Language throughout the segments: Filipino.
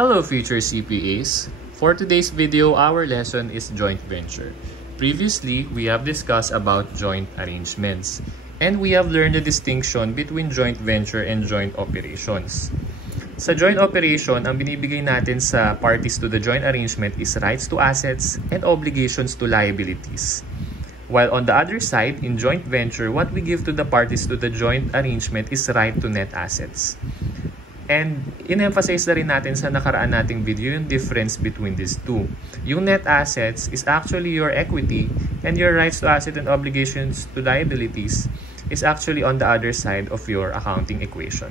Hello future CPAs! For today's video, our lesson is joint venture. Previously, we have discussed about joint arrangements, and we have learned the distinction between joint venture and joint operations. Sa joint operation, ang binibigay natin sa parties to the joint arrangement is rights to assets and obligations to liabilities. While on the other side, in joint venture, what we give to the parties to the joint arrangement is right to net assets. And in-emphasize na rin natin sa nakaraan nating video yung difference between these two. Yung net assets is actually your equity, and your rights to asset and obligations to liabilities is actually on the other side of your accounting equation.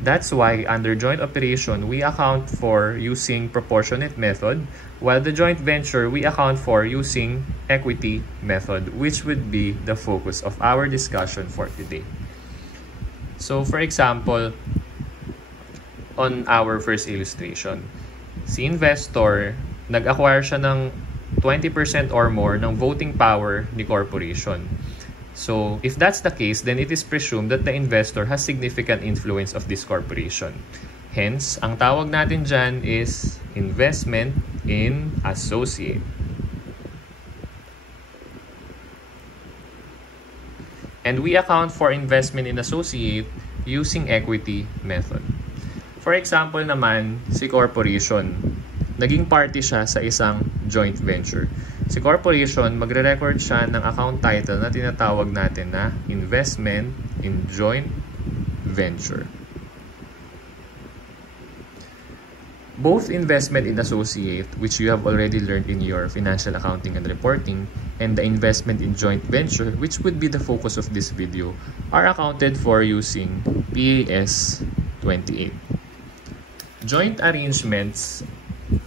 That's why under joint operation, we account for using proportionate method, while the joint venture, we account for using equity method, which would be the focus of our discussion for today. So for example, on our first illustration, si investor, nag-acquire siya ng 20% or more ng voting power ni corporation. So, if that's the case, then it is presumed that the investor has significant influence of this corporation. Hence, ang tawag natin dyan is investment in associate. And we account for investment in associate using equity method. For example naman, si corporation, naging party siya sa isang joint venture. Si corporation, magre-record siya ng account title na tinatawag natin na investment in joint venture. Both investment in associate, which you have already learned in your financial accounting and reporting, and the investment in joint venture, which would be the focus of this video, are accounted for using PAS 28. Joint arrangements,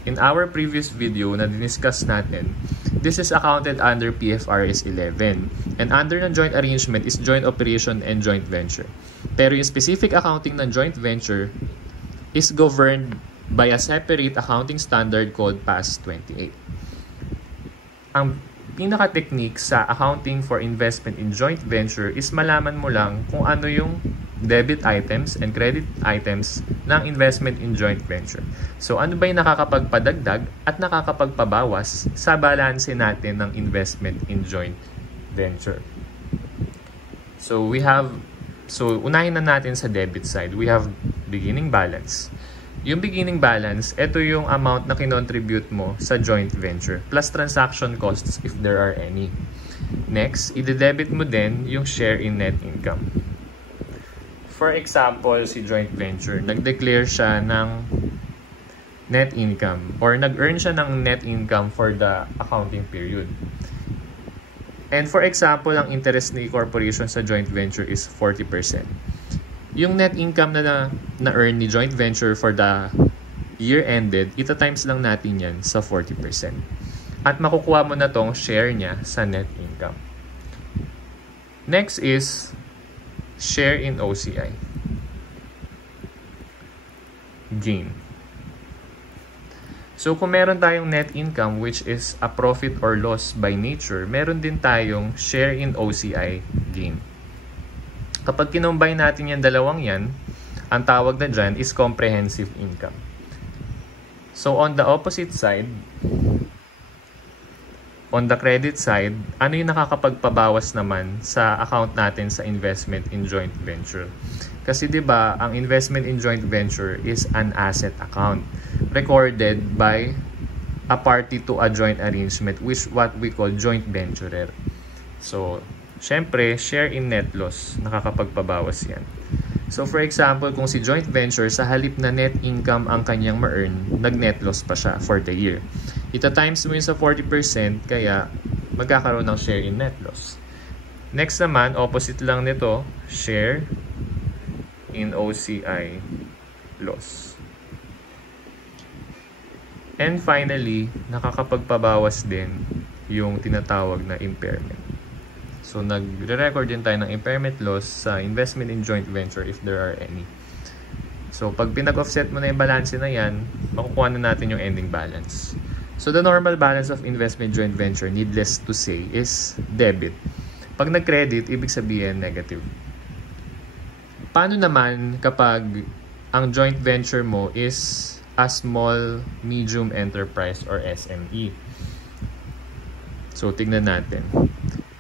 in our previous video na diniscuss natin, this is accounted under PFRS 11. And under ng joint arrangement is joint operation and joint venture. Pero yung specific accounting ng joint venture is governed by a separate accounting standard called PAS 28. Ang pinaka-technique sa accounting for investment in joint venture is malaman mo lang kung ano yung debit items and credit items ng investment in joint venture. So, ano ba yung nakakapagpadagdag at nakakapagpabawas sa balanse natin ng investment in joint venture? So, unahin na natin sa debit side. We have beginning balance. Yung beginning balance, ito yung amount na kinontribute mo sa joint venture plus transaction costs if there are any. Next, i-debit mo din yung share in net income. For example, si joint venture, nag-declare siya ng net income or nag-earn siya ng net income for the accounting period. And for example, ang interest ni corporation sa joint venture is 40%. Yung net income na-earn ni joint venture for the year ended, ita-times lang natin yan sa 40%. At makukuha mo na tong share niya sa net income. Next is share in OCI. Gain. So, kung meron tayong net income which is a profit or loss by nature, meron din tayong share in OCI gain. Kapag kinombine natin yung dalawang yan, ang tawag na dyan is comprehensive income. So, on the opposite side, on the credit side, ano yung nakakapagpabawas naman sa account natin sa investment in joint venture? Kasi 'di ba, ang investment in joint venture is an asset account recorded by a party to a joint arrangement, which what we call joint venturer. So, syempre, share in net loss, nakakapagpabawas yan. So, for example, kung si joint venture, sa halip na net income ang kanyang ma-earn, nag-net loss pa siya for the year. Ita-times mo yun sa 40%, kaya magkakaroon ng share in net loss. Next naman, opposite lang nito, share in OCI loss. And finally, nakakapagpabawas din yung tinatawag na impairment. So, nagre-record din tayo ng impairment loss sa investment in joint venture if there are any. So, pag pinag-offset mo na yung balance na yan, makukuha na natin yung ending balance. So, the normal balance of investment joint venture, needless to say, is debit. Pag nag-credit, ibig sabihin negative. Paano naman kapag ang joint venture mo is a small medium enterprise or SME. So, tignan natin.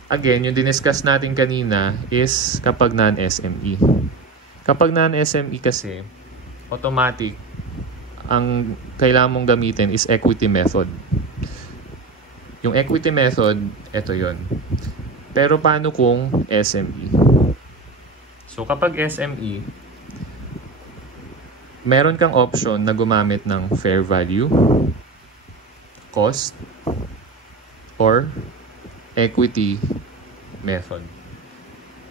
Again, yung diniscuss natin kanina is kapag non-SME. Kapag non-SME kasi, automatic, ang kailangan mong gamitin is equity method. Yung equity method, ito yon. Pero paano kung SME? So, kapag SME, meron kang option na gumamit ng fair value, cost, or equity method.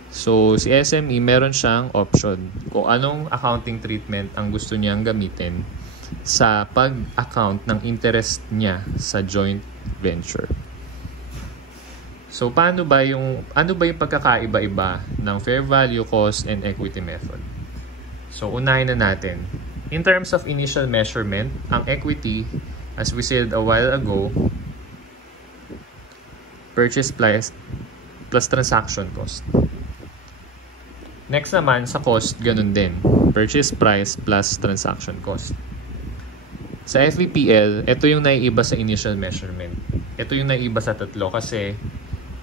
So, si SME meron siyang option kung anong accounting treatment ang gusto niyang gamitin sa pag-account ng interest niya sa joint venture. So, ano ba yung pagkakaiba-iba ng fair value, cost, and equity method? So, unahin na natin. In terms of initial measurement, ang equity, as we said a while ago, purchase price plus transaction cost. Next naman, sa cost, ganun din. Purchase price plus transaction cost. Sa FVPL, ito yung naiiba sa initial measurement. Ito yung naiiba sa tatlo kasi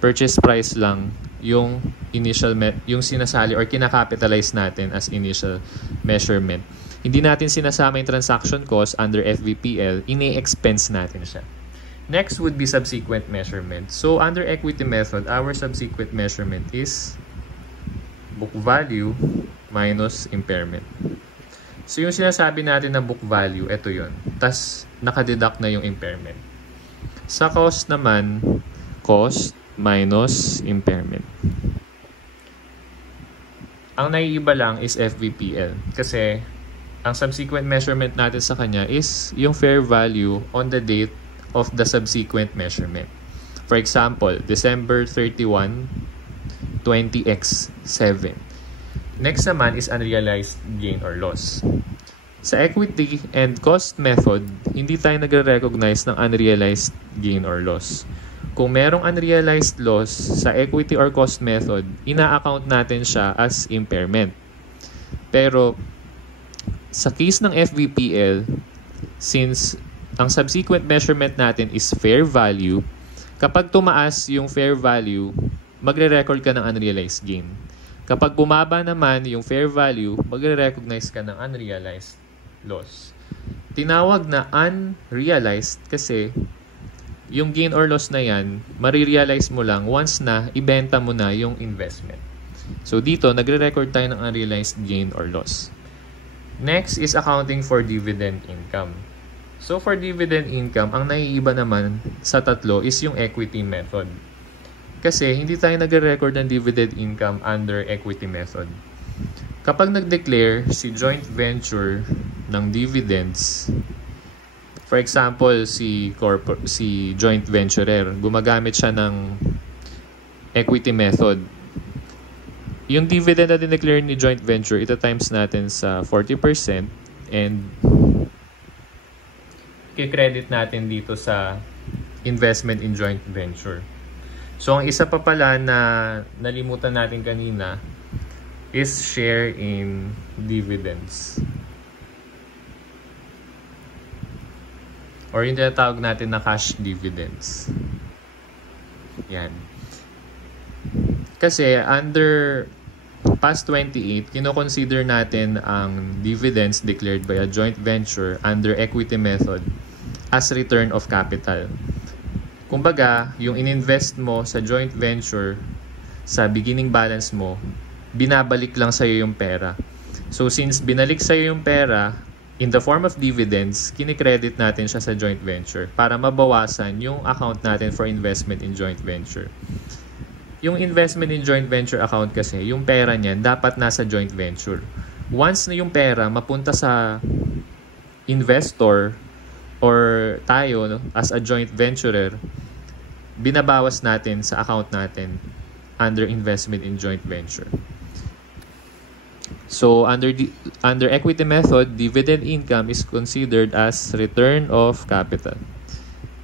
purchase price lang yung yung sinasali or kinakapitalize natin as initial measurement. Hindi natin sinasama yung transaction cost under FVPL, ini-expense natin siya. Next would be subsequent measurement. So, under equity method, our subsequent measurement is book value minus impairment. So, yung sinasabi natin na book value, ito yun. Tas, nakadeduct na yung impairment. Sa cost naman, cost minus impairment. Ang naiiba lang is FVPL. Kasi, ang subsequent measurement natin sa kanya is yung fair value on the date of the subsequent measurement. For example, December 31, 20x7. Next naman is unrealized gain or loss. Sa equity and cost method, hindi tayo nagre-recognize ng unrealized gain or loss. Kung merong unrealized loss sa equity or cost method, ina-account natin siya as impairment. Pero sa case ng FVPL, since ang subsequent measurement natin is fair value, kapag tumaas yung fair value, magre-record ka ng unrealized gain. Kapag bumaba naman yung fair value, magre-recognize ka ng unrealized loss. Tinawag na unrealized kasi yung gain or loss na yan, marirealize mo lang once na ibenta mo na yung investment. So dito, nagre-record tayo ng unrealized gain or loss. Next is accounting for dividend income. So for dividend income, ang naiiba naman sa tatlo is yung equity method. Kasi hindi tayo nagre-record ng dividend income under equity method. Kapag nag-declare si joint venture ng dividends, for example, si joint venturer, gumagamit siya ng equity method. Yung dividend na dineclare ni joint venture, ito times natin sa 40% and i-credit natin dito sa investment in joint venture. So, ang isa pa pala na nalimutan natin kanina is share in dividends. Or yung tinatawag natin na cash dividends. Yan. Kasi under past 28, kino-consider natin ang dividends declared by a joint venture under equity method as return of capital. Kumbaga, yung ininvest mo sa joint venture sa beginning balance mo, binabalik lang sa'yo yung pera. So, since binalik sa'yo yung pera in the form of dividends, kinikredit natin siya sa joint venture para mabawasan yung account natin for investment in joint venture. Yung investment in joint venture account kasi, yung pera niyan dapat nasa joint venture. Once na yung pera mapunta sa investor or tayo as a joint venturer, binabawas natin sa account natin under investment in joint venture. So under equity method, dividend income is considered as return of capital.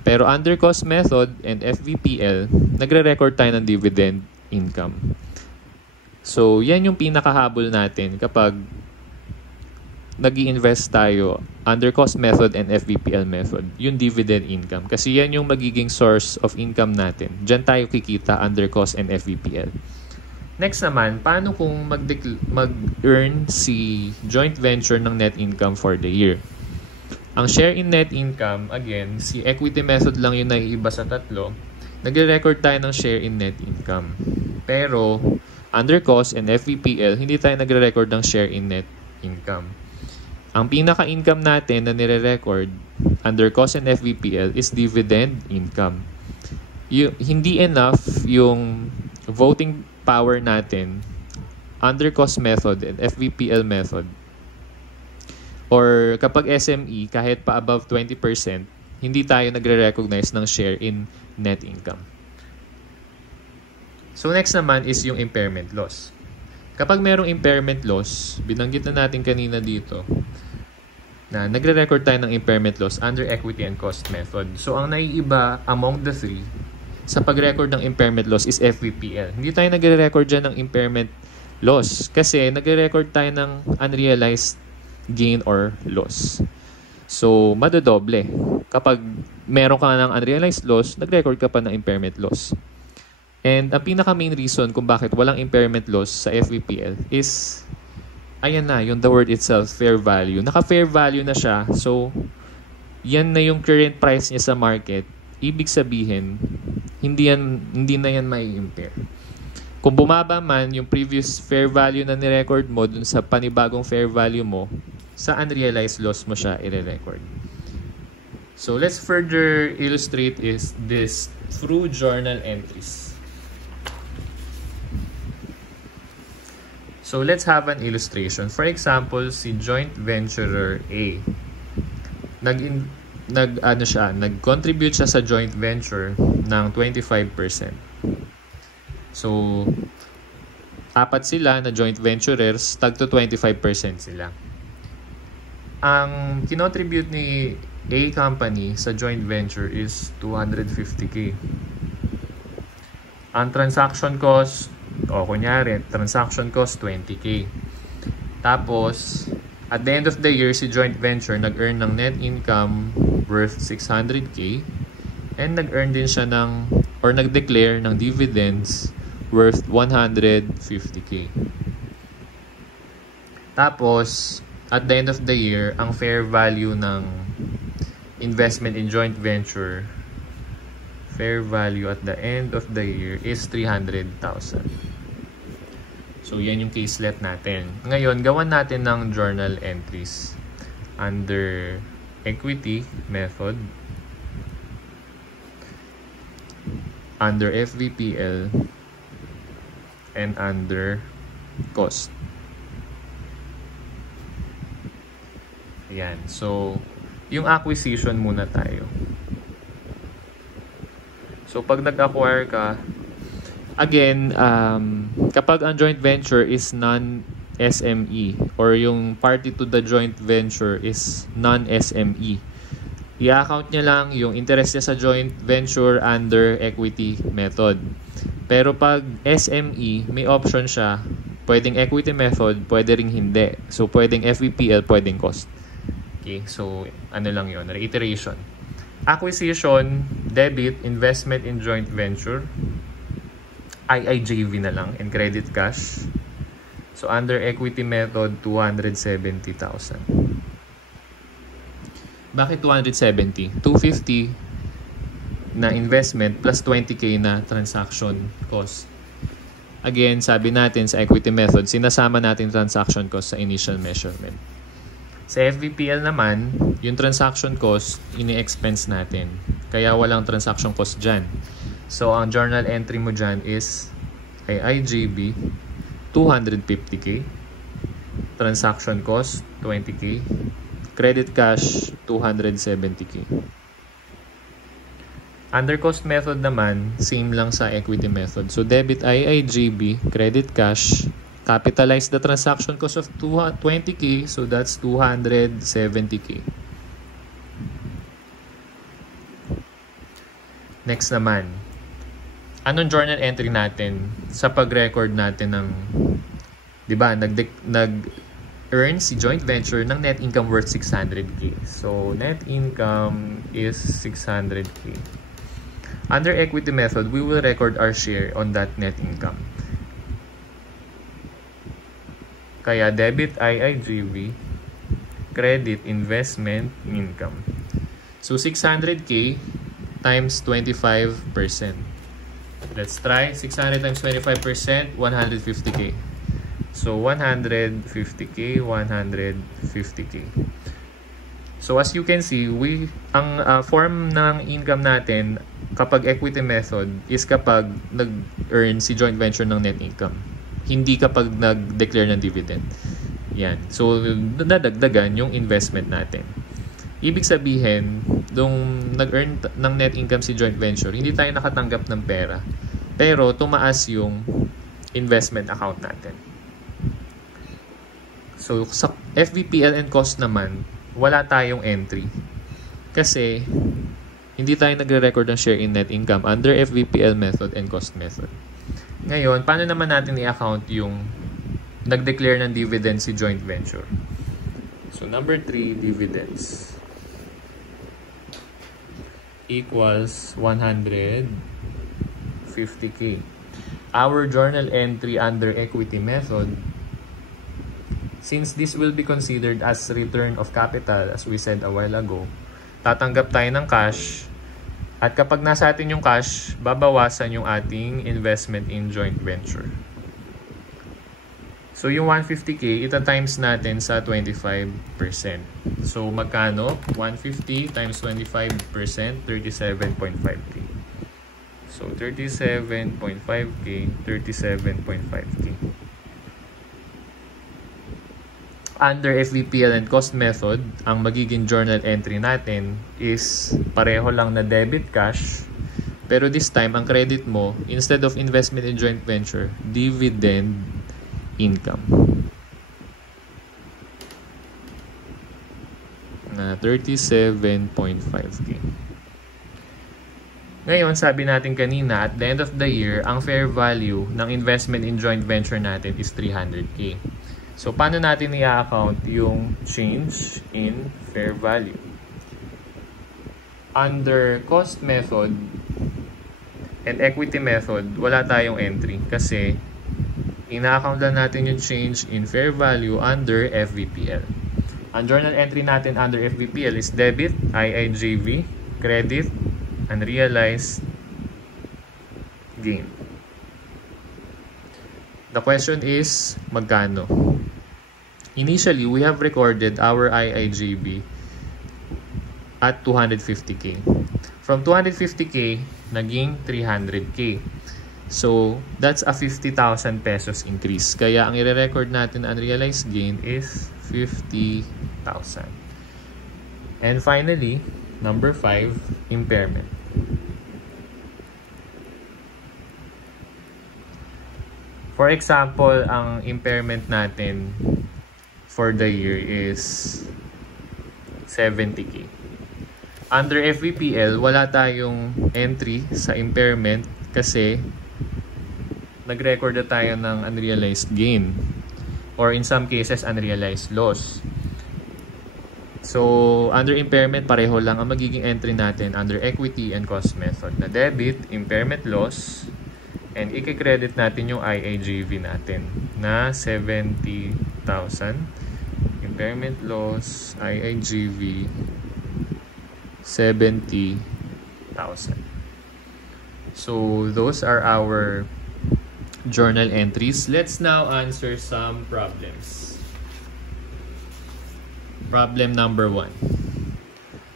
Pero under cost method and FVPL, nagre-record tayo ng dividend income. So yan yung pinakahabol natin kapag nag-i-invest tayo under cost method and FVPL method, yung dividend income. Kasi yan yung magiging source of income natin. Diyan tayo kikita under cost and FVPL. Next naman, paano kung mag-earn si joint venture ng net income for the year? Ang share in net income, again, si equity method lang yung naiiba sa tatlo. Nagre-record tayo ng share in net income. Pero, under cost and FVPL, hindi tayo nagre-record ng share in net income. Ang pinaka-income natin na nire-record under cost and FVPL is dividend income. Hindi enough yung voting power natin under cost method and FVPL method. Or kapag SME, kahit pa above 20%, hindi tayo nagre-recognize ng share in net income. So next naman is yung impairment loss. Kapag merong impairment loss, binanggit na natin kanina dito na nagre-record tayo ng impairment loss under equity and cost method. So ang naiiba among the three sa pag-record ng impairment loss is FVPL. Hindi tayo nagre-record dyan ng impairment loss kasi nagre-record tayo ng unrealized gain or loss. So madodoble. Kapag meron ka ng unrealized loss, nag-record ka pa ng impairment loss. And ang pinaka-main reason kung bakit walang impairment loss sa FVPL is, ayan na, yung the word itself, fair value. Naka-fair value na siya. So, yan na yung current price niya sa market. Ibig sabihin, hindi na yan may impair. Kung bumaba man yung previous fair value na ni-record mo dun sa panibagong fair value mo, sa unrealized loss mo siya i-record. So, let's further illustrate this through journal entries. So, let's have an illustration. For example, si joint venturer A. Nag-contribute siya sa joint venture ng 25%. So, apat sila na joint venturers, tagto 25% sila. Ang kinontribute ni A company sa joint venture is 250K. Ang transaction cost, kunyari, transaction cost 20K. Tapos, at the end of the year, si joint venture nag-earn ng net income worth 600K and nag-earn din siya nag-declare ng dividends worth 150K. Tapos, at the end of the year, ang fair value ng investment in joint venture, fair value at the end of the year is 300,000. So, yan yung caselet natin. Ngayon, gawan natin ng journal entries under equity method, under FVPL, and under cost. Ayan. So, yung acquisition muna tayo. So, pag nag-acquire ka, again, kapag ang joint venture is non-SME or yung party to the joint venture is non-SME, i-account niya lang yung interest niya sa joint venture under equity method. Pero pag SME, may option siya. Pwedeng equity method, pwede ring hindi. So, pwedeng FVPL, pwedeng cost. Okay, so ano lang yun, reiteration. Acquisition, debit, investment in joint venture, IIJV na lang, and credit cash. So, under equity method, 270,000. Bakit 270? 250 na investment plus 20K na transaction cost. Again, sabi natin sa equity method, sinasama natin transaction cost sa initial measurement. Sa FVPL naman, yung transaction cost, ini-expense natin. Kaya walang transaction cost dyan. So, ang journal entry mo dyan is IIJB, 250K. Transaction cost, 20K. Credit cash, 270K. Under cost method naman, same lang sa equity method. So, debit IIJB, credit cash, capitalize the transaction cost of 20K, so that's 270K. Next naman, anong journal entry natin sa pag-record natin ng, di ba, nag-earn si joint venture ng net income worth 600k. So, net income is 600k. Under equity method, we will record our share on that net income. Kaya debit IIGV, credit investment income. So, 600k times 25%. Let's try. 600 times 25%, 150k. So, 150k, 150k. So, as you can see, ang form ng income natin kapag equity method is kapag nag-earn si joint venture ng net income. Hindi kapag nag-declare ng dividend. Yan. So, nadagdagan yung investment natin. Ibig sabihin, nung nag-earn ng net income si joint venture, hindi tayo nakatanggap ng pera. Pero, tumaas yung investment account natin. So, sa FVPL and cost naman, wala tayong entry. Kasi, hindi tayo nagre-record ng share in net income under FVPL method and cost method. Ngayon, paano naman natin i-account yung nag-declare ng dividend si joint venture? So, number 3, dividends equals 150k. Our journal entry under equity method, since this will be considered as return of capital, as we said a while ago, tatanggap tayo ng cash. At kapag nasa atin yung cash, babawasan yung ating investment in joint venture. So, yung 150k, ita-times natin sa 25%. So, magkano? 150 times 25%, 37.5k. So, 37.5k, 37.5k. Under FVPL and cost method, ang magiging journal entry natin is pareho lang na debit cash. Pero this time, ang credit mo, instead of investment in joint venture, dividend income. Na 37.5k. Ngayon, sabi natin kanina, at the end of the year, ang fair value ng investment in joint venture natin is 300k. So, paano natin i-account yung change in fair value? Under cost method and equity method, wala tayong entry kasi ina-account lang natin yung change in fair value under FVPL. Ang journal entry natin under FVPL is debit, IIGV, credit, unrealized gain. The question is, magkano? Initially, we have recorded our IIGV at 250k. From 250k, naging 300k. So, that's a 50,000 pesos increase. Kaya, ang i-record natin unrealized gain is 50,000. And finally, number 5, impairment. For example, ang impairment natin for the year is 70k. Under FVPL, wala tayong entry sa impairment kasi nag-record na tayo ng unrealized gain or in some cases unrealized loss. So, under impairment, pareho lang ang magiging entry natin under equity and cost method na debit, impairment loss, and i-credit natin yung IIGV natin na 70,000. Impairment loss, IIGV, 70,000. So, those are our journal entries. Let's now answer some problems. Problem number 1.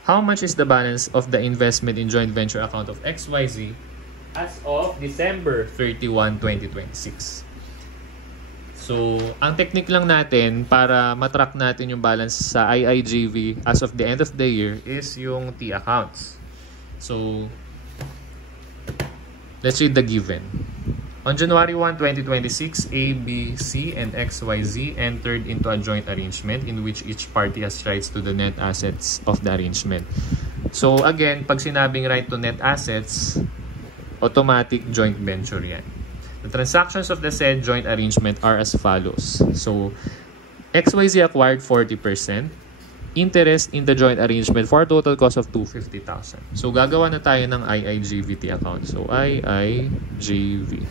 How much is the balance of the investment in joint venture account of XYZ as of December 31, 2026? So, ang technique lang natin para matrack natin yung balance sa IIGV as of the end of the year is yung T accounts. So, let's read the given. On January 1, 2026, A, B, C, and XYZ entered into a joint arrangement in which each party has rights to the net assets of the arrangement. So again, pag sinabing right to net assets, automatic joint venture yan. The transactions of the said joint arrangement are as follows. So, XYZ acquired 40%. Interest in the joint arrangement for a total cost of 250,000. So, gagawa na tayo ng IIJVT account. So, IIJV.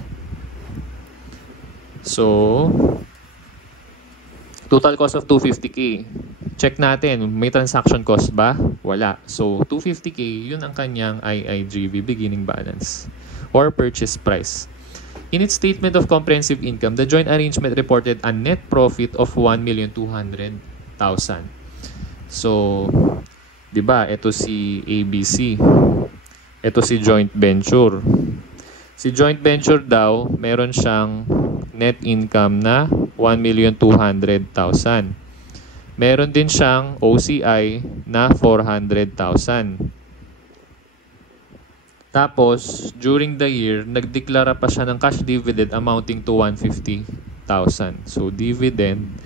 So, total cost of 250K. Check natin, may transaction cost ba? Wala. So, 250K, yun ang kanyang IIJV beginning balance or purchase price. In its statement of comprehensive income, the joint arrangement reported a net profit of 1,200,000. So, 'di ba? Ito si ABC. Ito si joint venture. Si joint venture daw, meron siyang net income na 1,200,000. Meron din siyang OCI na 400,000. Tapos, during the year, nagdeklara pa siya ng cash dividend amounting to 150,000. So, dividend,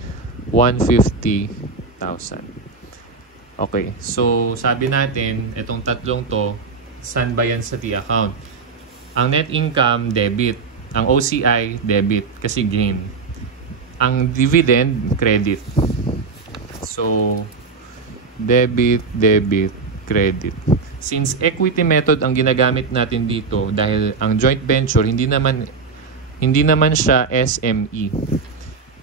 150,000. Okay, so sabi natin, itong tatlong to, saan ba yan sa T account? Ang net income, debit. Ang OCI, debit, kasi gain. Ang dividend, credit. So, debit, debit, credit. Since equity method ang ginagamit natin dito, dahil ang joint venture, hindi naman siya SME.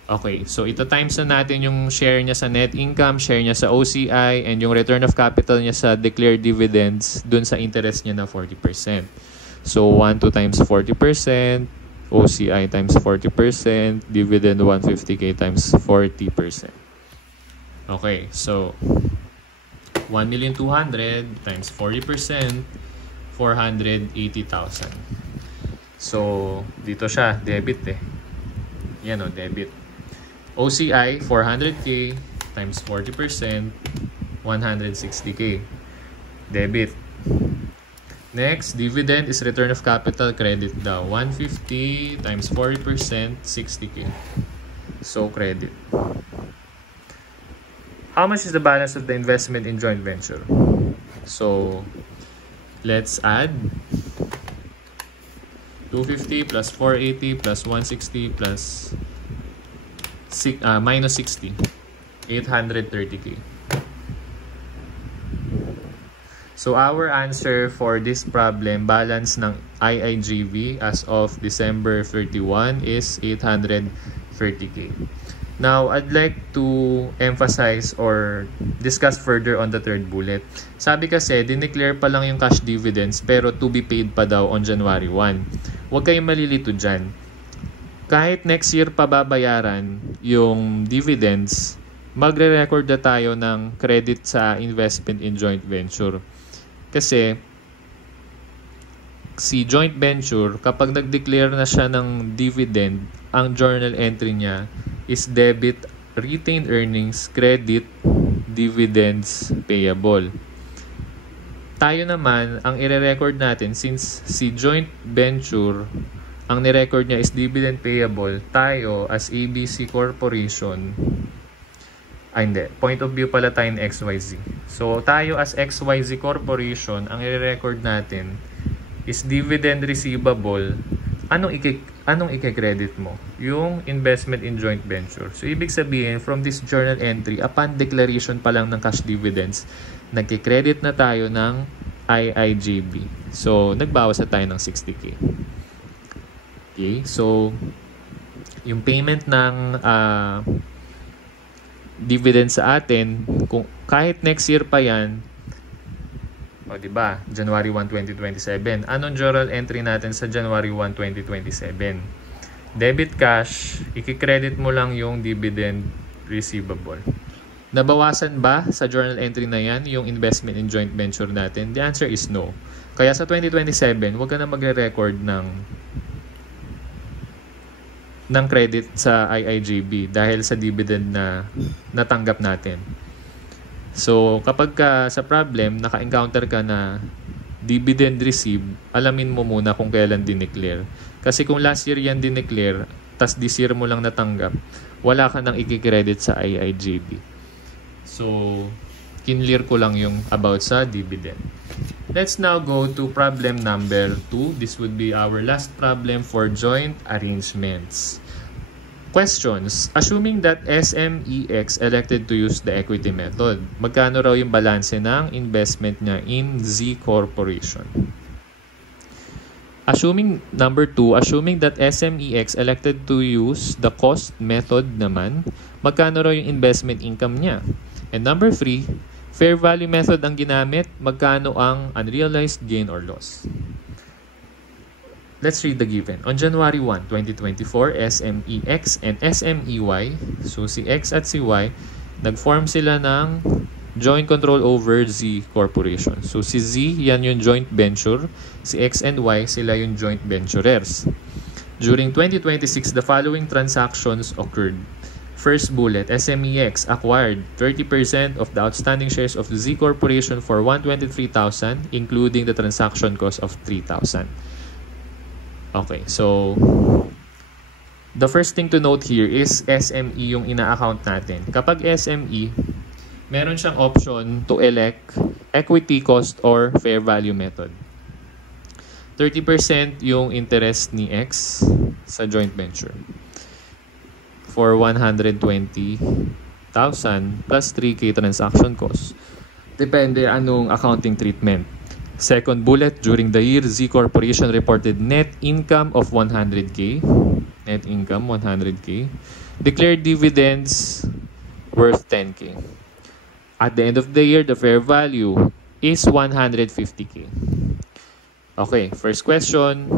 Okay, so ito times na natin yung share niya sa net income, share niya sa OCI, and yung return of capital niya sa declared dividends dun sa interest niya na 40%. So, 1 to times 40%, OCI times 40%, dividend 150K times 40%. Okay, so 1,200,000 times 40%, 480,000. So, dito siya, debit eh. Yan o, debit. OCI, 400K times 40%, 160K. Debit. Next, dividend is return of capital, credit daw. 150 times 40%, 60K. So, credit. How much is the balance of the investment in joint venture? So, let's add 250 plus 480 plus 160 plus minus 60. 830K. So, our answer for this problem, balance ng IIJV as of December 31 is 830K. Now, I'd like to emphasize or discuss further on the third bullet. Sabi kasi, dineclare pa lang yung cash dividends pero to be paid pa daw on January 1. Huwag kayong malilito dyan. Kahit next year pa babayaran yung dividends, magre-record na tayo ng credit sa investment in joint venture. Kasi, si joint venture, kapag nag-declare na siya ng dividend, ang journal entry niya is debit retained earnings, credit dividends payable. Tayo naman, ang i-record natin, since si joint venture, ang ni-record niya is dividend payable, tayo as ABC Corporation, hindi, point of view pala tayo ng XYZ. So, tayo as XYZ Corporation, ang i-record natin is dividend receivable. Anong i-credit mo? Yung investment in joint venture. So, ibig sabihin, from this journal entry, upon declaration pa lang ng cash dividends, nagki-credit na tayo ng IIJB. So, nagbawas na tayo ng 60K. Okay? So, yung payment ng dividend sa atin, kung kahit next year pa yan, o diba, January 1, 2027. Anong journal entry natin sa January 1, 2027? Debit cash, i-credit mo lang yung dividend receivable. Nabawasan ba sa journal entry na yan yung investment in joint venture natin? The answer is no. Kaya sa 2027, huwag ka na magre-record ng credit sa IIJB dahil sa dividend na natanggap natin. So, kapag sa problem, naka-encounter ka na dividend received, alamin mo muna kung kailan dineclare. Kasi kung last year yan dineclare, tas this year mo lang natanggap, wala ka nang i-credit sa IIJB. So, kinlear ko lang yung about sa dividend. Let's now go to problem number 2. This would be our last problem for joint arrangements. Questions. Assuming that SMEX elected to use the equity method, magkano raw yung balanse ng investment niya in Z Corporation? Assuming, number 2, assuming that SMEX elected to use the cost method naman, magkano raw yung investment income niya? And number 3, fair value method ang ginamit, magkano ang unrealized gain or loss? Let's read the given. On January 1, 2024, SMEX and SMEY, so si X at si Y, nag-form sila ng joint control over Z Corporation. So si Z, yan yung joint venture. Si X and Y, sila yung joint venturers. During 2026, the following transactions occurred. First bullet, SMEX acquired 30% of the outstanding shares of Z Corporation for 123,000, including the transaction cost of 3,000. Okay, so the first thing to note here is SME yung ina-account natin. Kapag SME, meron siyang option to elect equity cost or fair value method. 30% yung interest ni X sa joint venture for 120,000 plus 3K transaction cost. Depende anong accounting treatment. Second bullet, during the year, Z Corporation reported net income of 100K. Net income, 100K. Declared dividends worth 10K. At the end of the year, the fair value is 150K. Okay, first question.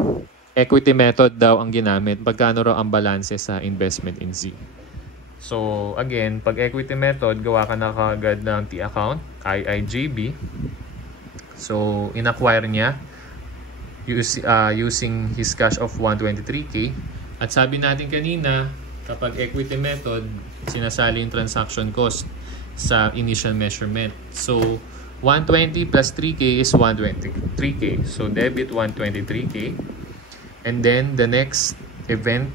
Equity method daw ang ginamit. Magkano raw ang balanse sa investment in Z? So, again, pag equity method, gawa ka na kagad ng T-account, IIJB. So, in-acquire niya using his cash of 123K. At sabi natin kanina, kapag equity method, sinasali yung transaction cost sa initial measurement. So, 120 plus 3K is 123K. So, debit 123K. And then, the next event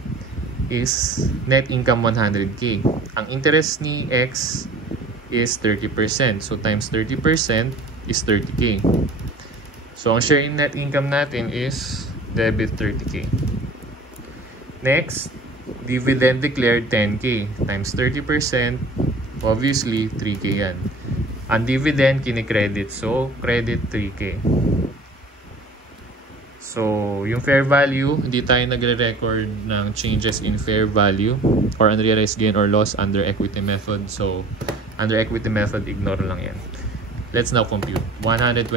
is net income 100K. Ang interest ni X is 30%. So, times 30% is 30K. So, ang share in net income natin is debit 30K. Next, dividend declared 10K times 30%, obviously 3K yan. Ang dividend kinikredit, so credit 3K. So, yung fair value, hindi tayo nagre-record ng changes in fair value or unrealized gain or loss under equity method. So, under equity method, ignore lang yan. Let's now compute. 123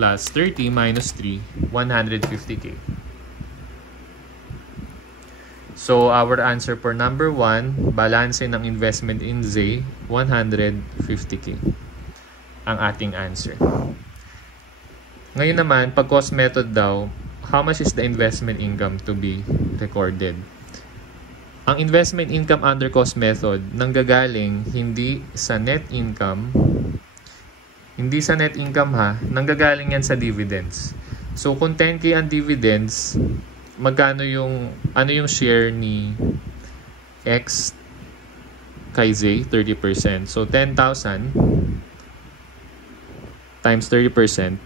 plus 30 minus 3, 150K. So, our answer for number 1, balance ng investment in Z, 150K. Ang ating answer. Ngayon naman, pag cost method daw, how much is the investment income to be recorded? Ang investment income under cost method nanggagaling hindi sa net income. Hindi sa net income ha, nanggagaling yan sa dividends. So kung 10K ang dividends, magkano yung, ano yung share ni X kay Z? 30%. So 10,000 times 30%.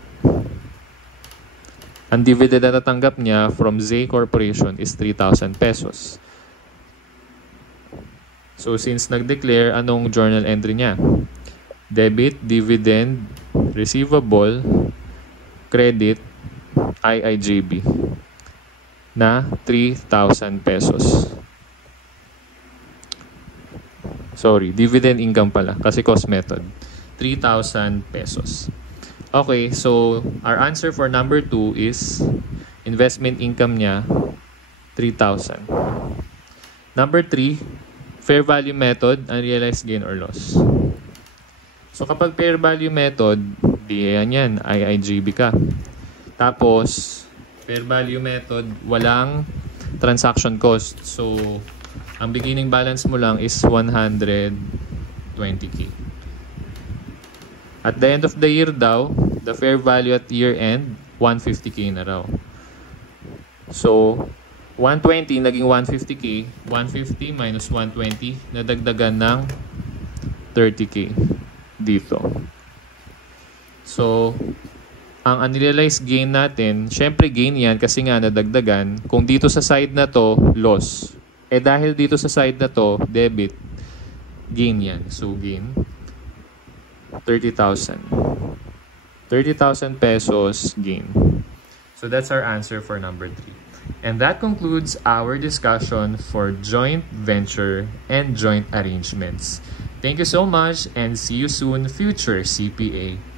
Ang dividend na natanggap niya from Z Corporation is 3,000 pesos. So since nag-declare, anong journal entry niya? Debit, dividend, receivable, credit, IIJB na 3,000 pesos. Sorry, dividend income pala kasi cost method. 3,000 pesos. Okay, so our answer for number 2 is investment income niya 3,000. Number 3, fair value method, unrealized gain or loss. So kapag fair value method, di yan, IIJB ka. Tapos, fair value method, walang transaction cost. So, ang beginning balance mo lang is 120K. At the end of the year daw, the fair value at year end, 150K na raw. So, 120 naging 150K, 150 minus 120, nadagdagan ng 30K dito. So, ang unrealized gain natin, syempre gain yan kasi nga nadagdagan. Kung dito sa side na to, loss. Eh dahil dito sa side na to, debit, gain yan. So gain, 30,000. 30,000 pesos gain. So that's our answer for number 3. And that concludes our discussion for joint venture and joint arrangements. Thank you so much and see you soon, future CPA.